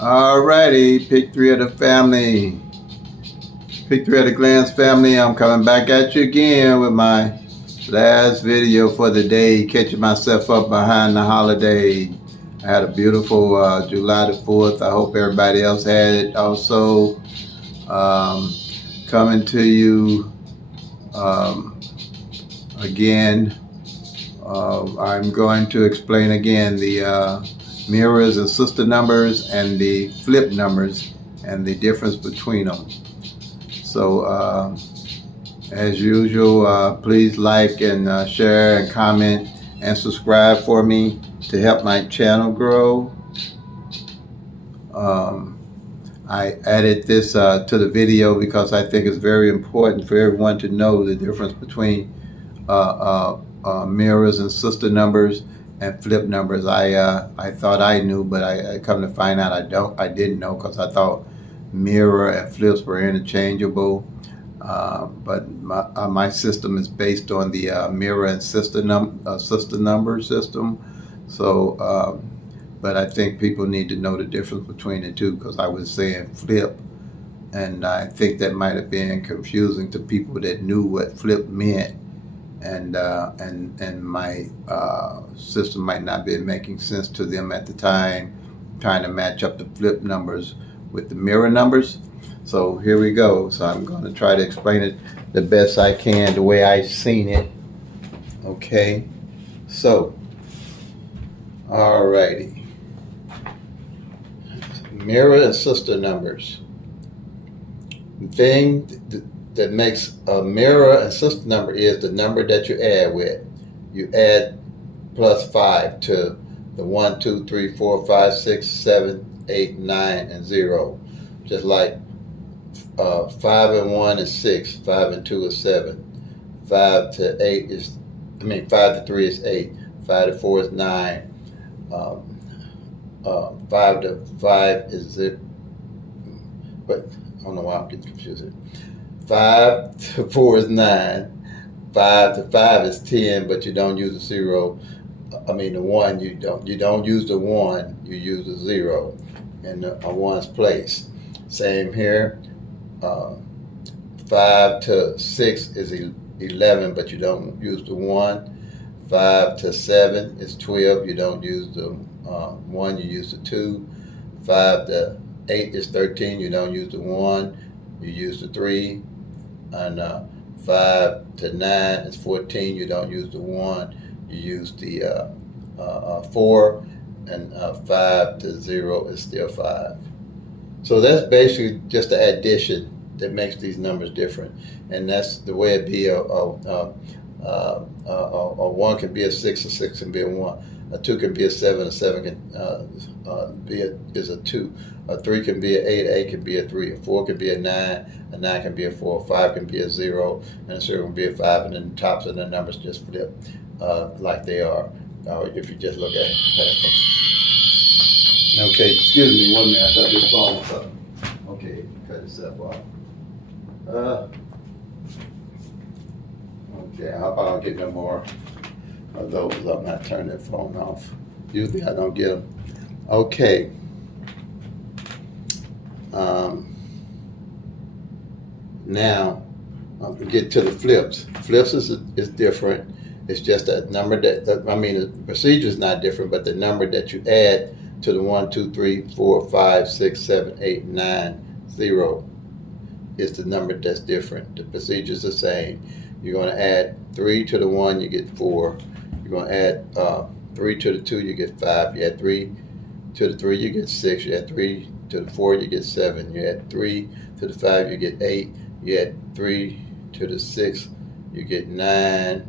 Alrighty, pick three of the family. Pick three of the Glance family. I'm coming back at you again with my last video for the day, catching myself up behind the holiday. I had a beautiful July the 4th. I hope everybody else had it also. Coming to you again. I'm going to explain again the mirrors and sister numbers and the flip numbers and the difference between them. So as usual, please like and share and comment and subscribe for me to help my channel grow. I added this to the video because I think it's very important for everyone to know the difference between mirrors and sister numbers and flip numbers. I thought I knew, but I come to find out I didn't know, because I thought mirror and flips were interchangeable. But my system is based on the mirror and sister number system. So, but I think people need to know the difference between the two, because I was saying flip, and I think that might have been confusing to people that knew what flip meant. And my system might not be making sense to them at the time, trying to match up the flip numbers with the mirror numbers. So here we go. So I'm going to try to explain it the best I can, the way I've seen it. Okay. So, alrighty. Mirror and sister numbers. The thing that makes a mirror and sister number is the number that you add with. You add +5 to the 1, 2, 3, 4, 5, 6, 7, 8, 9, and 0. Just like 5 and 1 is 6, 5 and 2 is 7, 5 to 3 is 8, 5 to 4 is 9, 5 to 5 is 0. But I don't know why I'm getting confused here. 5 to 4 is 9, 5 to 5 is 10, but you don't use the 0. The 1, you don't use the 1, you use the 0 in a 1's place. Same here. 5 to 6 is 11, but you don't use the 1. 5 to 7 is 12, you don't use the 1, you use the 2. 5 to 8 is 13, you don't use the 1, you use the 3. And 5 to 9 is 14, you don't use the 1, you use the 4. And 5 to 0 is still 5. So that's basically just the addition that makes these numbers different, and that's the way it be. A 1 can be a 6, a 6 can be a 1, a 2 can be a 7, a 7 can is a 2, a 3 can be an 8, an 8 can be a 3, a 4 can be a 9 can be a 4, a 5 can be a 0, and a 0 can be a 5, and then the tops of the numbers just flip like they are. If you just look at it. Okay, excuse me 1 minute. I thought this phone was up. Okay, cut itself off. Okay, I hope I don't get no more of those. I'm not turning that phone off. Usually I don't get them. Okay. Now, we get to the flips. Flips is different. It's just a number that, the procedure is not different, but the number that you add to the 1, 2, 3, 4, 5, 6, 7, 8, 9, 0 is the number that's different. The procedure is the same. You're going to add 3 to the 1, you get 4. You're going to add 3 to the 2, you get 5. You add 3 to the 3, you get 6. You add 3 to the 4, you get 7. You add 3 to the 5, you get 8. You add 3 to the 6, you get 9.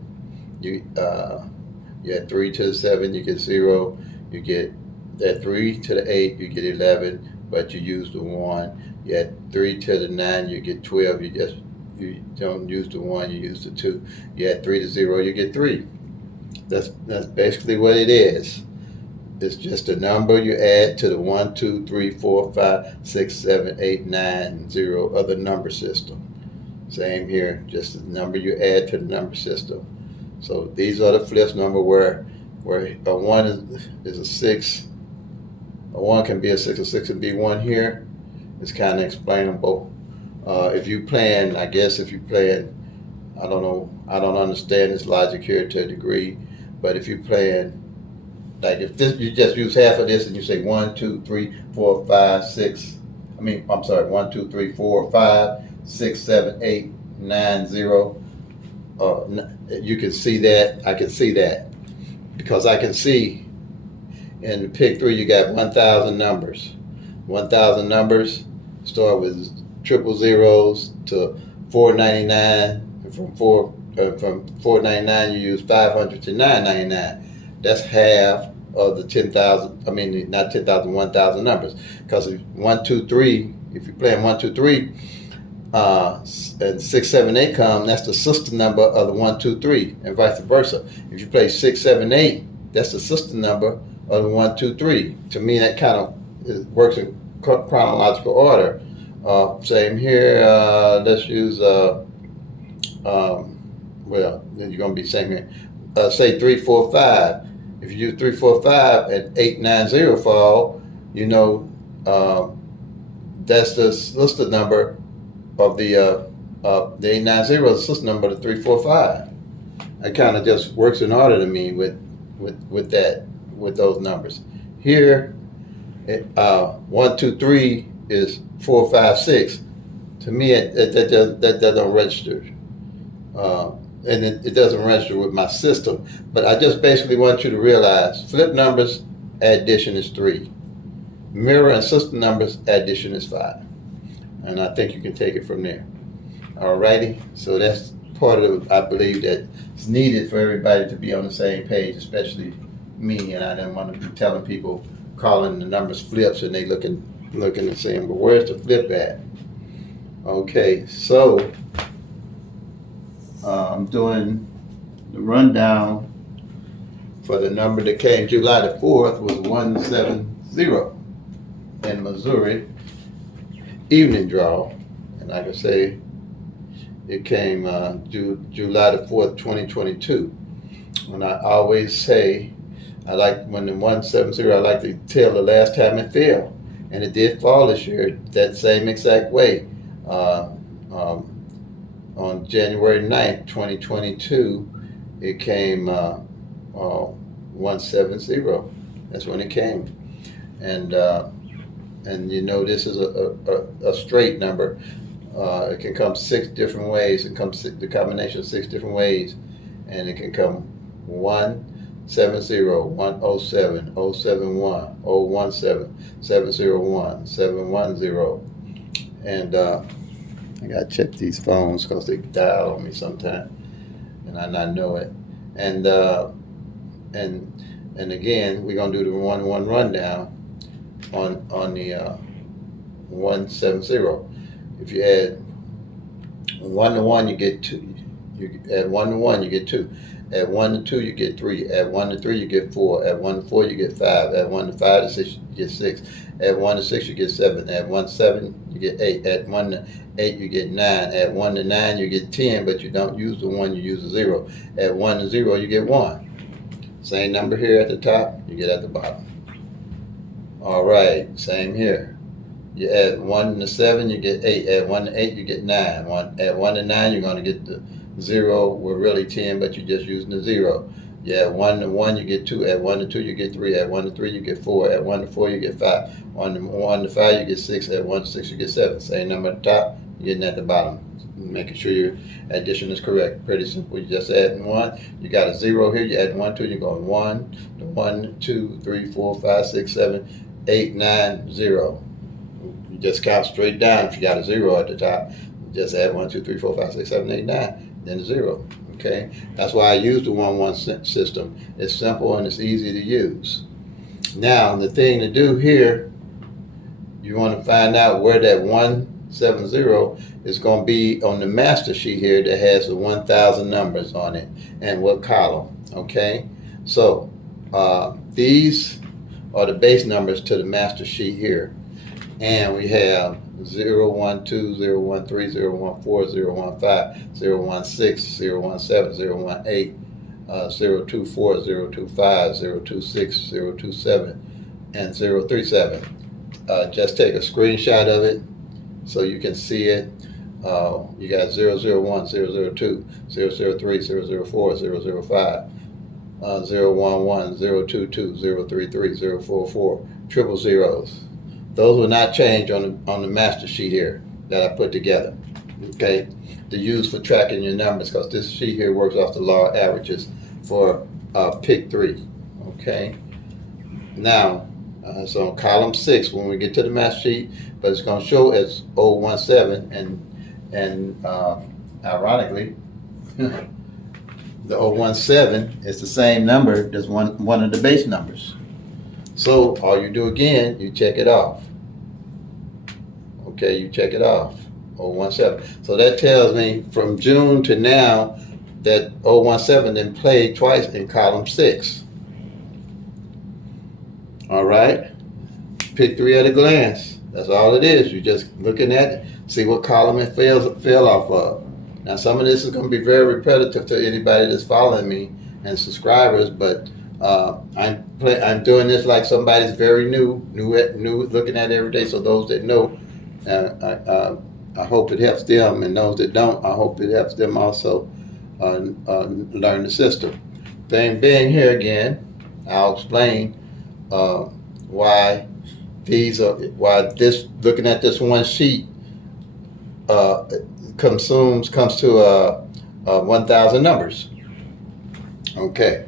You add 3 to the 7, you get 0. You get that 3 to the 8, you get 11, but you use the 1. You add 3 to the 9, you get 12. You don't use the 1, you use the 2. You add 3 to 0, you get 3. That's basically what it is. It's just a number you add to the 1, 2, 3, 4, 5, 6, 7, 8, 9, 0 of the number system. Same here, just the number you add to the number system. So these are the flips number where a 1 is a 6, A 1 can be a 6, a 6 can be 1 here. It's kind of explainable. If you playing, I guess if you playing, I don't know, I don't understand this logic here to a degree, but if you playing, like if this, you just use half of this and you say 1, 2, 3, 4, 5, 6. I'm sorry, 1, 2, 3, 4, 5, 6, 7, 8, 9, 0. You can see that. I can see that because I can see in the PICK-3 you got 1,000 numbers. 1,000 numbers start with triple zeros to 499. And from 499 you use 500 to 999. That's half of the 10,000. I mean, not 10,000, 1,000 numbers. Because if 1, 2, 3, if you're playing 1, 2, 3, and 6, 7, 8 come, that's the sister number of the 1, 2, 3, and vice versa. If you play 6, 7, 8, that's the sister number of the 1, 2, 3. To me, that kind of works in chronological order. Same here. Let's use well, then you're gonna be same here. Say 3, 4, 5. If you use 3, 4, 5 and 8, 9, 0 fall, you know that's the sister number of the 8, 9, 0 is the sister number of the 3, 4, 5. It kind of just works in order to me with those numbers. Here, 1, 2, 3 is 4, 5, 6. To me, that doesn't register. And it doesn't register with my system. But I just basically want you to realize flip numbers, addition is 3. Mirror and sister numbers, addition is 5. And I think you can take it from there. Alrighty, so that's part of, I believe, that's needed for everybody to be on the same page, especially me. And I didn't want to be telling people, calling the numbers flips, and they looking and saying, but where's the flip at? Okay, so I'm doing the rundown for the number that came July the 4th was 170 in Missouri, evening draw. And like I say, it came July the 4th, 2022. And I always say, I like when the 170, I like to tell the last time it fell. And it did fall this year that same exact way. On January 9th, 2022, it came 170. That's when it came. And you know, this is a straight number. It can come 6 different ways. It comes the combination of 6 different ways. And it can come 170, 107, 071, 017, 701, 710. And I gotta check these phones because they dial on me sometimes, and I not know it. And again, we're gonna do the 1-1 rundown on the 170. If you add 1 to 1, you get 2. You add 1 to 1, you get 2. Add 1 to 2, you get 3. Add 1 to 3, you get 4. Add 1 to 4, you get 5. Add 1 to 5 to 6, you get 6. Add 1 to 6, you get 7. Add 1 to 7, you get 8. Add 1 to 8, you get 9. Add 1 to 9, you get 10, but you don't use the 1, you use the 0. Add 1 to 0, you get 1. Same number here at the top, you get at the bottom. All right, same here. You add 1 to 7, you get 8. Add 1 to 8, you get 9. Add 1 to 9, you're going to get the 0. We're really 10, but you're just using the 0. You add 1 to 1, you get 2. Add 1 to 2, you get 3. Add 1 to 3, you get 4. Add 1 to 4, you get 5. 1 to 5, you get 6. Add 1 to 6, you get 7. Same number at the top, you're getting at the bottom. Making sure your addition is correct. Pretty simple. You just add 1. You got a 0 here. You add 1, 2. You're going 1 to 1, 2, 3, 4, 5, 6, 7, 8, 9, 0. You just count straight down. If you got a 0 at the top, just add 1, 2, 3, 4, 5, 6, 7, 8, 9, then a 0. Okay, that's why I use the 1-1 system. It's simple and it's easy to use. Now, the thing to do here, you want to find out where that 170 is going to be on the master sheet here that has the 1,000 numbers on it and what column. Okay, so these are the base numbers to the master sheet here. And we have 012, 013, 014, 015, 016, 017, 018, 024, 025, 026, 027, and 037. Just take a screenshot of it so you can see it. You got 001, 002, 003, 004, 005, 011, 022, 033, 044, triple zeros. Those will not change on the master sheet here that I put together, okay, to use for tracking your numbers, because this sheet here works off the law of averages for PICK-3, okay. Now, so on column 6, when we get to the master sheet, but it's going to show as 017, and ironically, the 017 is the same number as one of the base numbers. So all you do again, you check it off. Okay, you check it off, 017. So that tells me from June to now that 017 then played twice in column 6. All right, PICK-3 at a glance. That's all it is. You're just looking at it, see what column it fell off of. Now, some of this is going to be very repetitive to anybody that's following me and subscribers, but I'm doing this like somebody's very new, looking at it every day. So those that know, I hope it helps them, and those that don't, I hope it helps them also learn the system. Thing being here again, I'll explain why looking at this one sheet comes to 1,000 numbers. Okay.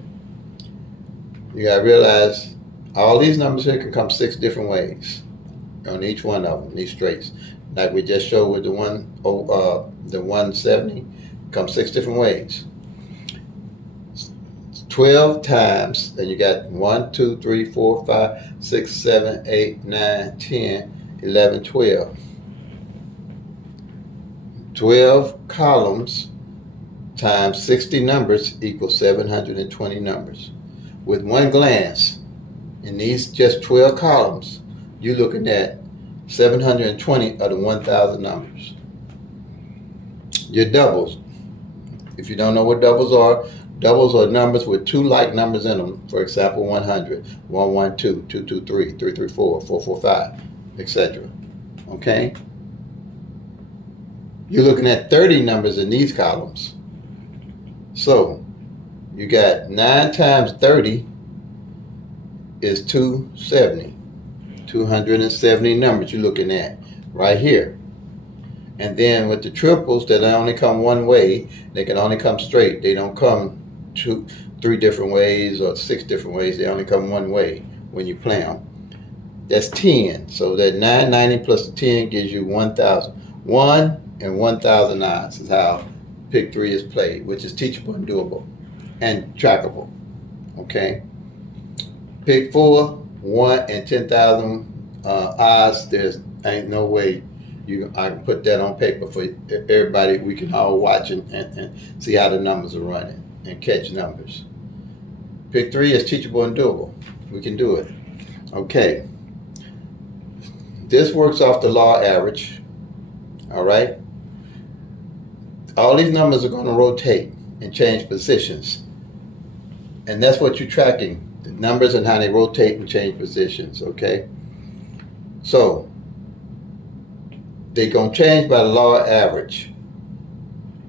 You gotta realize all these numbers here can come 6 different ways on each one of them, these straights. Like we just showed with the 170, comes 6 different ways. 12 times, and you got 1, 2, 3, 4, 5, 6, 7, 8, 9, 10, 11, 12. 12 columns times 60 numbers equals 720 numbers. With one glance, in these just 12 columns, you're looking at 720 of the 1,000 numbers. Your doubles. If you don't know what doubles are numbers with 2 like numbers in them. For example, 100, 112, 223, 334, 445, etc. Okay? You're looking at 30 numbers in these columns. So, you got 9 times 30 is 270. 270 numbers you're looking at right here. And then with the triples, that only come one way. They can only come straight. They don't come 3 different ways or 6 different ways. They only come one way when you play them. That's 10. So that 990 plus the 10 gives you 1,000. 1 and 1,000 odds is how PICK-3 is played, which is teachable and doable and trackable. Okay. PICK-4, 1 and 10,000 odds. There's ain't no way I can put that on paper for everybody. We can all watch and see how the numbers are running and catch numbers. PICK-3 is teachable and doable. We can do it. Okay. This works off the law average. All right. All these numbers are going to rotate and change positions. And that's what you're tracking, the numbers and how they rotate and change positions, okay? So, they're going to change by the law of average.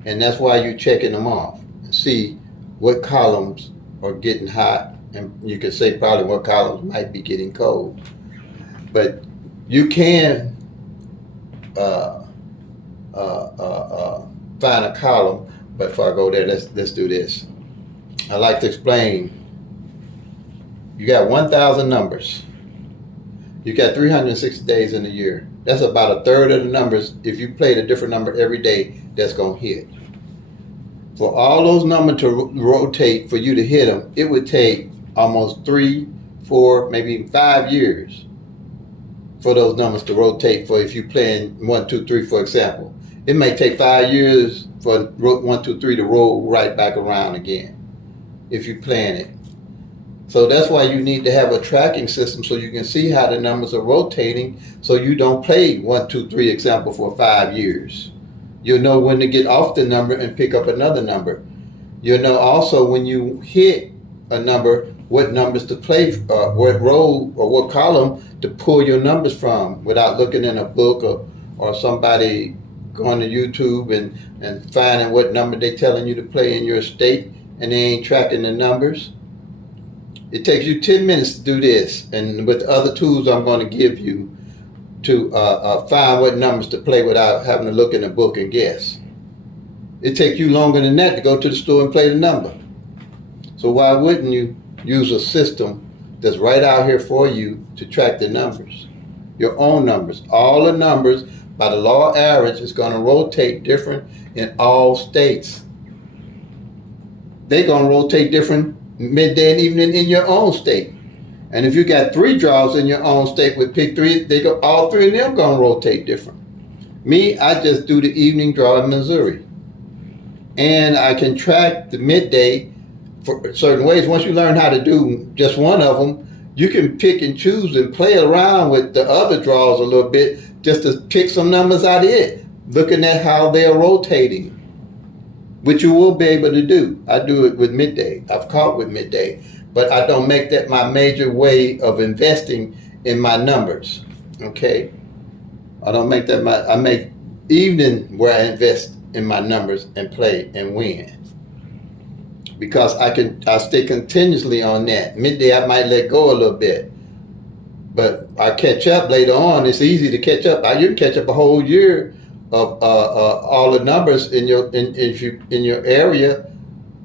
And that's why you're checking them off. See what columns are getting hot, and you can say probably what columns might be getting cold. But you can find a column, but before I go there, let's do this. I like to explain. You got 1,000 numbers. You got 360 days in a year. That's about a third of the numbers. If you played a different number every day, that's going to hit. For all those numbers to rotate, for you to hit them, it would take almost 3, 4, maybe even 5 years for those numbers to rotate. For if you're playing 1, 2, 3, for example, it may take 5 years for 1, 2, 3 to roll right back around again if you're playing it. So that's why you need to have a tracking system so you can see how the numbers are rotating, so you don't play 1, 2, 3 example for 5 years. You'll know when to get off the number and pick up another number. You'll know also when you hit a number what numbers to play, what row or what column to pull your numbers from without looking in a book or somebody going to YouTube and finding what number they telling you to play in your state and they ain't tracking the numbers. It takes you 10 minutes to do this, and with the other tools I'm going to give you to find what numbers to play without having to look in a book and guess. It takes you longer than that to go to the store and play the number. So why wouldn't you use a system that's right out here for you to track the numbers, your own numbers? All the numbers, by the law of average, is going to rotate different in all states. They're going to rotate different midday and evening in your own state. And if you got 3 draws in your own state with PICK-3, all 3 of them going to rotate different. Me, I just do the evening draw in Missouri. And I can track the midday for certain ways. Once you learn how to do just one of them, you can pick and choose and play around with the other draws a little bit just to pick some numbers out of it, looking at how they're rotating, which you will be able to do. I do it with midday. I've caught with midday, but I don't make that my major way of investing in my numbers, okay? I don't make that I make evening where I invest in my numbers and play and win. Because I stay continuously on that. Midday I might let go a little bit, but I catch up later on. It's easy to catch up. You can catch up a whole year of all the numbers in your area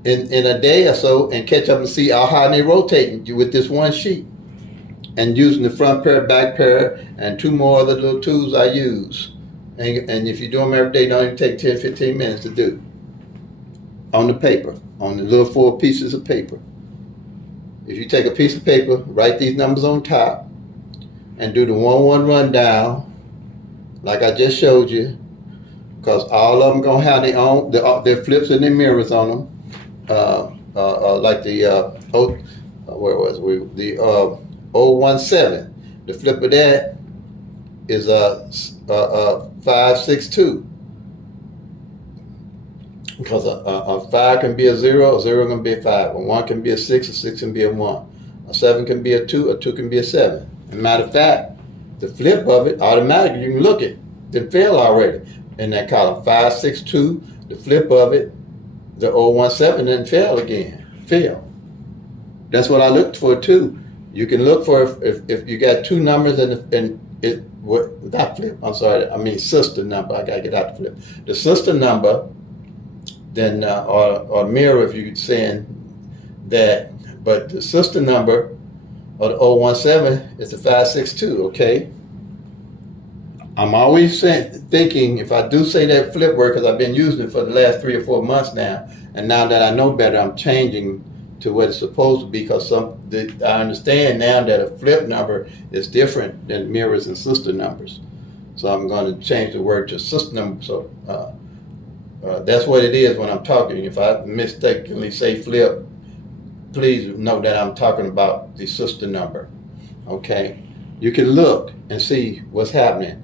in a day or so, and catch up and see how they rotating with this one sheet, and using the front pair, back pair, and 2 more other little tools I use. And if you do them every day, don't even take 10, 15 minutes to do. On the paper, on the little 4 pieces of paper. If you take a piece of paper, write these numbers on top, and do the 1-1 rundown, like I just showed you, because all of them gonna have their flips and their mirrors on them. Like the where was we? The 017. The flip of that is 562. Because a 5 can be a 0 can be a 5, a 1 can be a 6, a 6 can be a 1, a 7 can be a 2 can be a 7. As a matter of fact, the flip of it, automatically you can look at, then fail already in that column. 562, the flip of it, the 017, then fail again. Fail. That's what I looked for too. You can look for if you got 2 numbers and it not flip. I'm sorry. I mean sister number. I gotta get out the flip. The sister number, then or mirror if you're saying that. But the sister number of the 017 is the 562. Okay. I'm always thinking, if I do say that flip word, because I've been using it for the last 3 or 4 months now, and now that I know better, I'm changing to what it's supposed to be, because I understand now that a flip number is different than mirrors and sister numbers. So I'm going to change the word to sister number. So that's what it is when I'm talking. If I mistakenly say flip, please know that I'm talking about the sister number. Okay? You can look and see what's happening.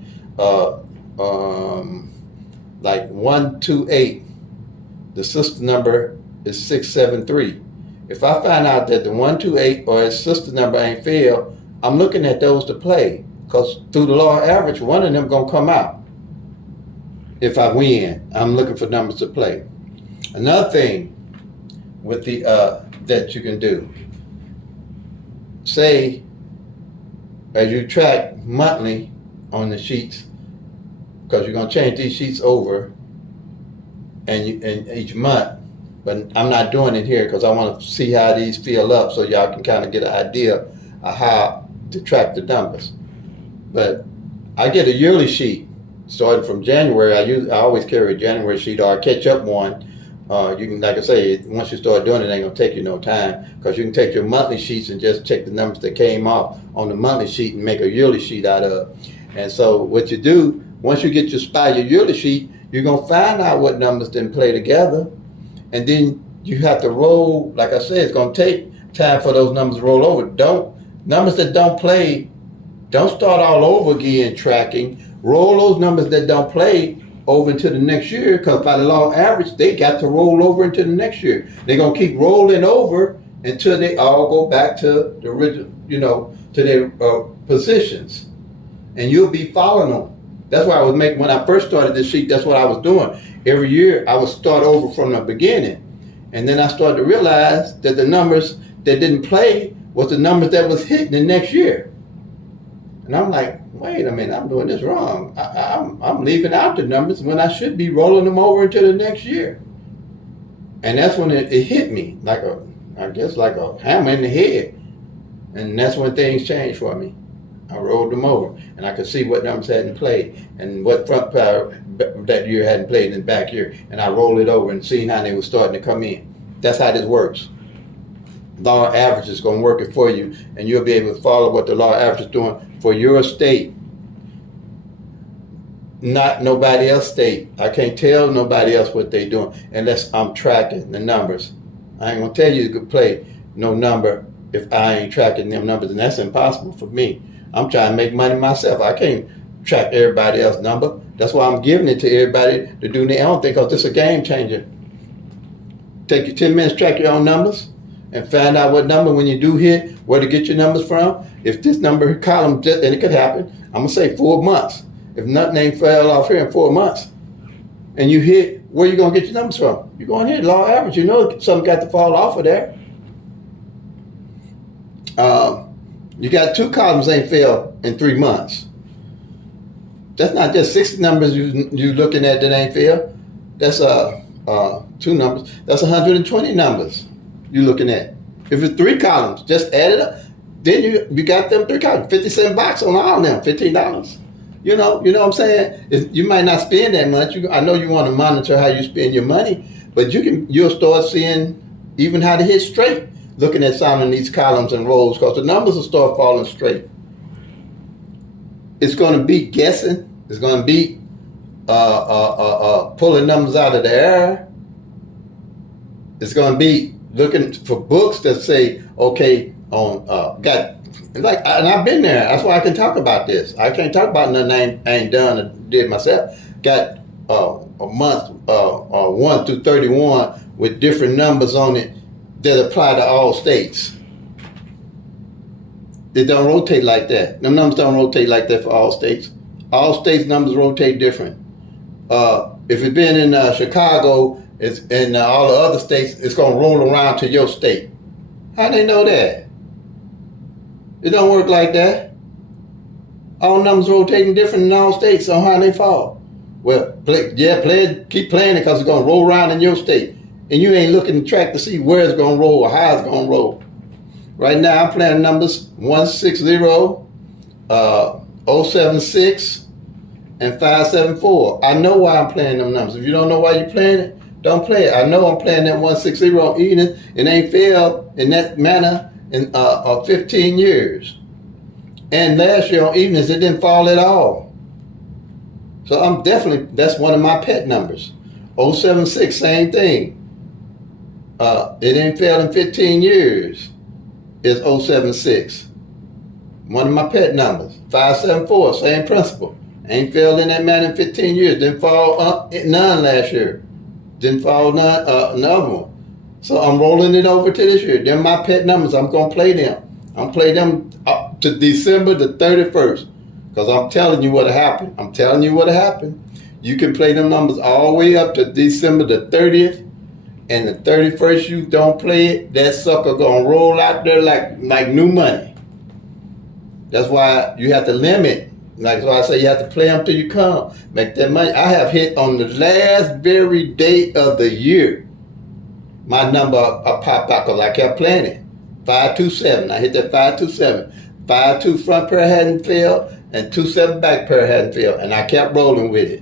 Like 128, the sister number is 673. If I find out that the 128 or its sister number ain't failed, I'm looking at those to play, because through the law of average, one of them gonna come out. If I win, I'm looking for numbers to play. Another thing with the that you can do, say as you track monthly on the sheets, because you're gonna change these sheets over and each month. But I'm not doing it here because I want to see how these fill up, so y'all can kind of get an idea of how to track the numbers. But I get a yearly sheet starting from January. I always carry a January sheet, or I catch up one. You can, like I say, once you start doing it, it ain't gonna take you no time, because you can take your monthly sheets and just check the numbers that came off on the monthly sheet and make a yearly sheet out of. And so what you do, once you get your yearly sheet, you're gonna find out what numbers didn't play together. And then you have to roll, like I said, it's going to take time for those numbers to roll over. Numbers that don't play, don't start all over again tracking. Roll those numbers that don't play over into the next year, because by the law of average, they got to roll over into the next year. They're going to keep rolling over until they all go back to the original, to their positions. And you'll be following them. That's why I was making, when I first started this sheet, that's what I was doing. Every year I would start over from the beginning. And then I started to realize that the numbers that didn't play was the numbers that was hitting the next year. And I'm like, wait a minute, I'm doing this wrong. I'm leaving out the numbers when I should be rolling them over into the next year. And that's when it hit me like a hammer in the head. And that's when things changed for me. I rolled them over, and I could see what numbers hadn't played and what front power that year hadn't played in the back year. And I rolled it over and seen how they were starting to come in. That's how this works. Law of average is going to work it for you, and you'll be able to follow what the law of average is doing for your state, not nobody else's state. I can't tell nobody else what they're doing unless I'm tracking the numbers. I ain't going to tell you to play no number if I ain't tracking them numbers, and that's impossible for me. I'm trying to make money myself. I can't track everybody else's number. That's why I'm giving it to everybody to do their own thing, because this is a game changer. Take you 10 minutes, track your own numbers, and find out what number, when you do hit, where to get your numbers from. If this number column, and it could happen, I'm going to say 4 months. If nothing ain't fell off here in 4 months, and you hit, where you going to get your numbers from? You're going to hit law of average. You know something got to fall off of there. You got 2 columns ain't fell in 3 months. That's not just 60 numbers you looking at that ain't fell. That's 2 numbers. That's 120 numbers you looking at. If it's 3 columns, just add it up. Then you got them 3 columns. 57 bucks on all of them. $15. You know what I'm saying? You might not spend that much. I know you want to monitor how you spend your money, but you'll start seeing even how to hit straight, looking at some of these columns and rows, because the numbers will start falling straight. It's going to be guessing. It's going to be pulling numbers out of the air. It's going to be looking for books that say, okay, and I've been there. That's why I can talk about this. I can't talk about nothing I ain't done or did myself. Got a month 1 through 31 with different numbers on it that apply to all states. They don't rotate like that. Them numbers don't rotate like that for all states. All states' numbers rotate different. If it's been in Chicago, it's in all the other states, it's going to roll around to your state. How do they know that? It don't work like that. All numbers rotating different in all states on how they fall. Well, keep playing it, because it's going to roll around in your state. And you ain't looking to track to see where it's going to roll or how it's going to roll. Right now, I'm playing numbers 160, 076, and 574. I know why I'm playing them numbers. If you don't know why you're playing it, don't play it. I know I'm playing that 160 on evening, and ain't failed in that manner in 15 years. And last year on evenings, it didn't fall at all. So that's one of my pet numbers. 076, same thing. It ain't failed in 15 years. It's 076. One of my pet numbers. 574, same principle. Ain't failed in that manner in 15 years. Didn't fall none last year. Didn't fall none another one. So I'm rolling it over to this year. They're my pet numbers. I'm going to play them. I'm playing them up to December the 31st. Because I'm telling you what'll happen. I'm telling you what'll happen. You can play them numbers all the way up to December the 30th. And the 31st you don't play it, that sucker gonna roll out there like new money. That's why you have to limit. Like so I say, you have to play them till you come. Make that money. I have hit on the last very day of the year. My number popped out because I kept playing it. 527. I hit that 527. 52 front pair hadn't failed, and 27 back pair hadn't failed, and I kept rolling with it.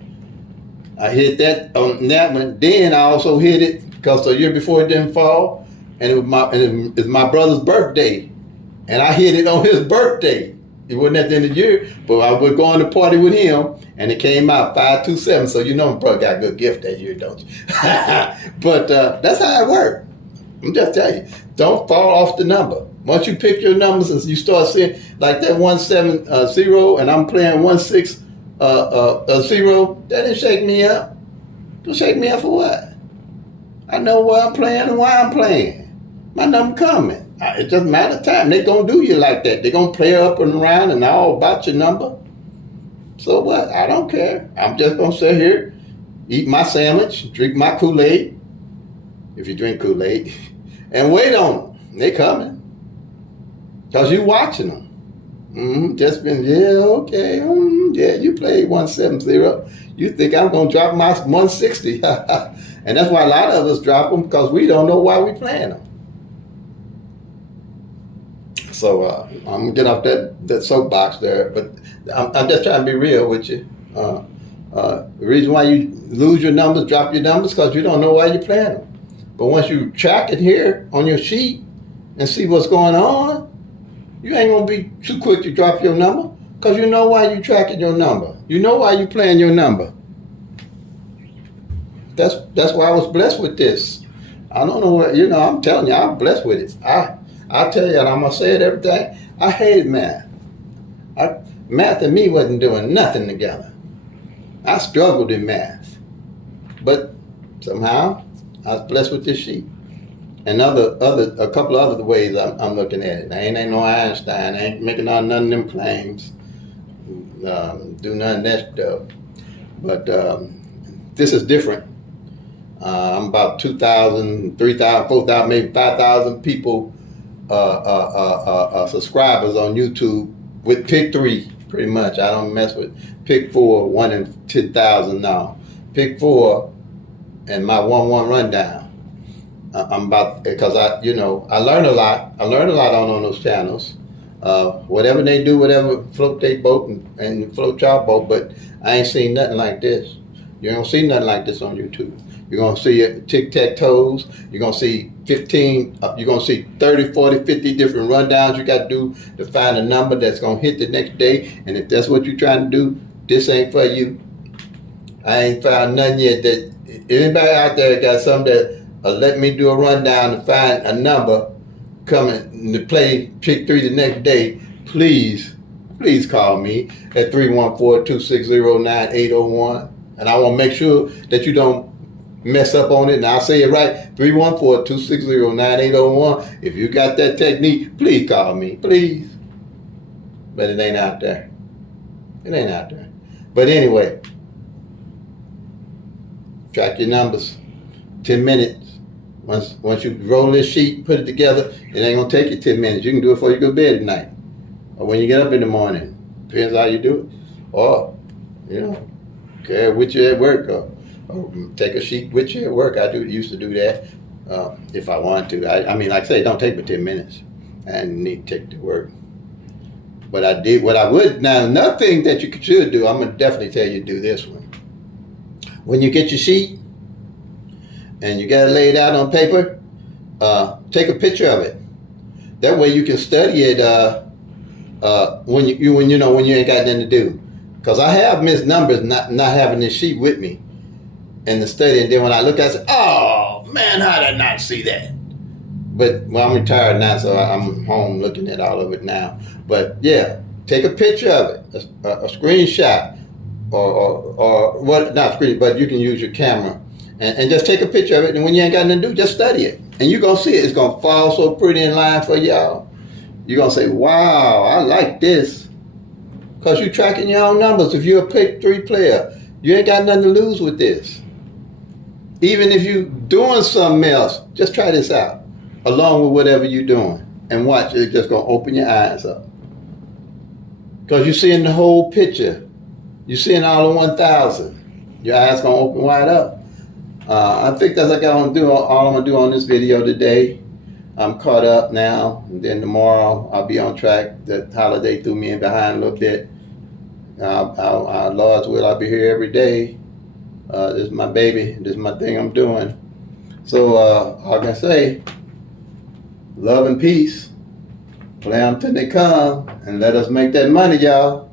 I hit that on that one. Then I also hit it because the year before it didn't fall, and it was my brother's birthday, and I hit it on his birthday. It wasn't at the end of the year, but I was going to party with him, and it came out 527. So you know my brother got a good gift that year, don't you? But that's how it worked. I'm just telling you, don't fall off the number. Once you pick your numbers and you start seeing like that 170, and I'm playing 16. 0, that didn't shake me up. Don't shake me up for what? I know where I'm playing and why I'm playing. my number coming. It doesn't matter time. They gonna do you like that. They gonna play up and around and all about your number. So what? I don't care. I'm just gonna sit here, eat my sandwich, drink my Kool-Aid, if you drink Kool-Aid, and wait on them. They coming. Because you watching them. Just been, okay. Yeah, you played 170. You think I'm going to drop my 160. And that's why a lot of us drop them, because we don't know why we playing them. So I'm going to get off that soapbox there. But I'm just trying to be real with you. The reason why you lose your numbers, drop your numbers, because you don't know why you're playing them. But once you track it here on your sheet and see what's going on, you ain't gonna be too quick to drop your number, because you know why you tracking your number. You know why you playing your number. That's why I was blessed with this. I don't know what, I'm telling you, I'm blessed with it. I tell you, and I'm gonna say it every day, I hated math. Math and me wasn't doing nothing together. I struggled in math. But somehow I was blessed with this sheet. And a couple of other ways I'm looking at it. I ain't no Einstein. I ain't making none of them claims. Do none of that stuff. But this is different. I'm about 2,000, 3,000, 4,000, maybe 5,000 people subscribers on YouTube with PICK-3, pretty much. I don't mess with PICK-4, 1 in 10,000 now. PICK-4 and my 1-1 rundown. I'm about, because I learn a lot. I learn a lot on those channels. Whatever they do, whatever, float their boat and float your boat, but I ain't seen nothing like this. You don't see nothing like this on YouTube. You're going to see tic-tac-toes. You're going to see 15, you're going to see 30, 40, 50 different rundowns you got to do to find a number that's going to hit the next day. And if that's what you're trying to do, this ain't for you. I ain't found nothing yet that, anybody out there got something that let me do a rundown to find a number coming to play PICK-3 the next day, please call me at 314-260-9801. And I want to make sure that you don't mess up on it. And I'll say it right, 314-260-9801. If you got that technique, please call me, please. But it ain't out there. It ain't out there. But anyway, track your numbers. 10 minutes. Once you roll this sheet, put it together, it ain't gonna take you 10 minutes. You can do it before you go to bed at night, or when you get up in the morning. Depends how you do it. Or, carry it with you at work, or take a sheet with you at work. I used to do that if I wanted to. I mean, like I say, it don't take but 10 minutes. I didn't need to take it to work. But I did what I would. Now, another thing that you should do, I'm gonna definitely tell you to do this one. When you get your sheet, and you got it laid out on paper, take a picture of it. That way you can study it when you ain't got nothing to do. Because I have missed numbers not having this sheet with me and the study, and then when I look at it, I say, oh man, how did I not see that? But I'm retired now, so I'm home looking at all of it now. But yeah, take a picture of it, a screenshot, or what? Not screen, but you can use your camera. And just take a picture of it, and when you ain't got nothing to do, just study it. And you're going to see it. It's going to fall so pretty in line for y'all. You're going to say, wow, I like this. Because you're tracking your own numbers. If you're a PICK-3 player, you ain't got nothing to lose with this. Even if you're doing something else, just try this out, along with whatever you're doing. And watch, it's just going to open your eyes up. Because you're seeing the whole picture. You're seeing all the 1,000. Your eyes going to open wide up. I think that's like all I'm gonna do on this video today. I'm caught up now, and then tomorrow I'll be on track. The holiday threw me in behind a little bit. Lord's will, I'll be here every day. This is my baby. This is my thing I'm doing. So all I can say, love and peace. Play them till they come, and let us make that money, y'all.